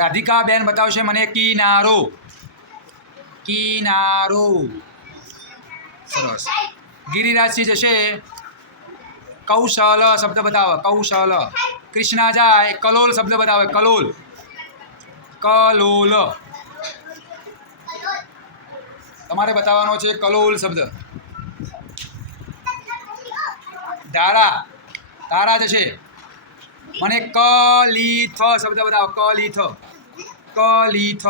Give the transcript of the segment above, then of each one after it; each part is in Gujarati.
રાધિકાબેન બતાવશે મને કિનારો. કિનારો. સરસ. ગિરિરાજસિંહ જશે કૌશલ શબ્દ બતાવો. કૌશલ. કૃષ્ણા જાય કલોલ શબ્દ બતાવે. કલોલ. કલોલ. તમારે બતાવવાનો છે કલોલ શબ્દ. ધારા. ધારા જશે મને કલીથ શબ્દ બતાવો. કલીથ. કલીથ.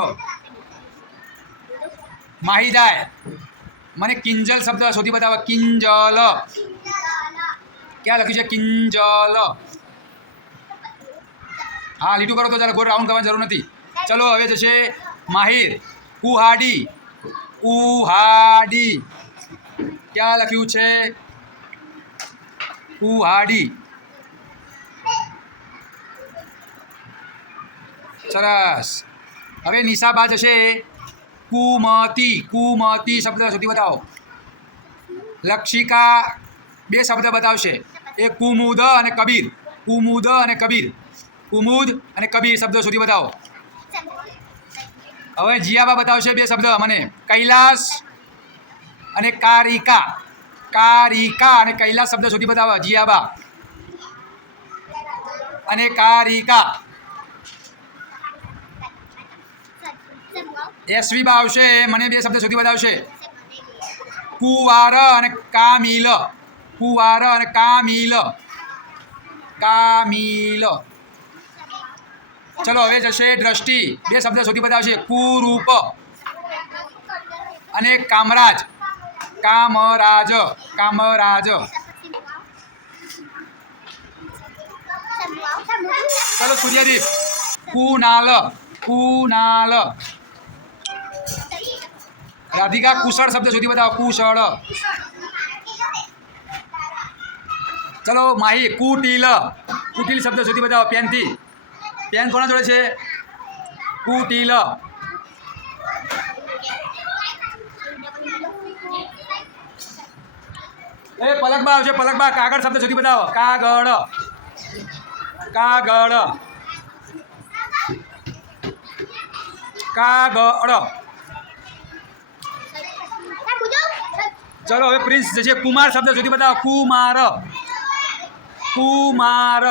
માહી જાય મને કિંજલ શબ્દ શોધી બતાવો. કિંજલ. ક્યાં લખ્યું છે? કિંજલ. હા લીટું કરો તો ચાલો, ગોળ રાઉન્ડ કરવાની જરૂર નથી. ચલો હવે જશે માહિર. કુહાડી. કુહાડી. ક્યાં લખ્યું છે? કુહાડી. સરસ. હવે નિશાબા જશે કુમતી. કુમતી શબ્દ શોધી બતાવો. લક્ષિકા બે શબ્દ બતાવશે. એ કુમુદ અને કબીર. કુમુદ અને કબીર. કુમુદ અને કબીર શબ્દો શોધી બતાવો. હવે જીયાબા બતાવશે બે શબ્દ મને. કૈલાસ અને કારિકા. કારિકા અને કૈલાસ શબ્દ શોધી બતાવો. જીયાબા અને કારિકા. એસવી બા આવશે મને બે શબ્દ શોધી બતાવશે. કુવાર અને કામિલ. કુવાર અને કામિલ. કામિલ. ચલો હવે જશે દ્રષ્ટિ. બે શબ્દ શોધી બતાવશે. કુરૂપ અને કામરાજ. કામરાજ. કામરાજ. ચલો સૂર્યદીપ. કુનાલ. કુનાલ. રાધિકા કુશળ શબ્દ શોધી બતાવો. કુશળ. ચલો માહી. કુટિલ. કુટિલ શબ્દ શોધી બતાવો પેનથી. પેન કોના જોડે છે? કુટિલ. એ પલકબા આવશે. પલકબા કાગળ શબ્દ શોધી બતાવો. કાગળ. કાગળ. કાગળ. ચલો હવે પ્રિન્સ જશે કુમાર શબ્દ શોધી બતાવો. કુમાર. કુમાર.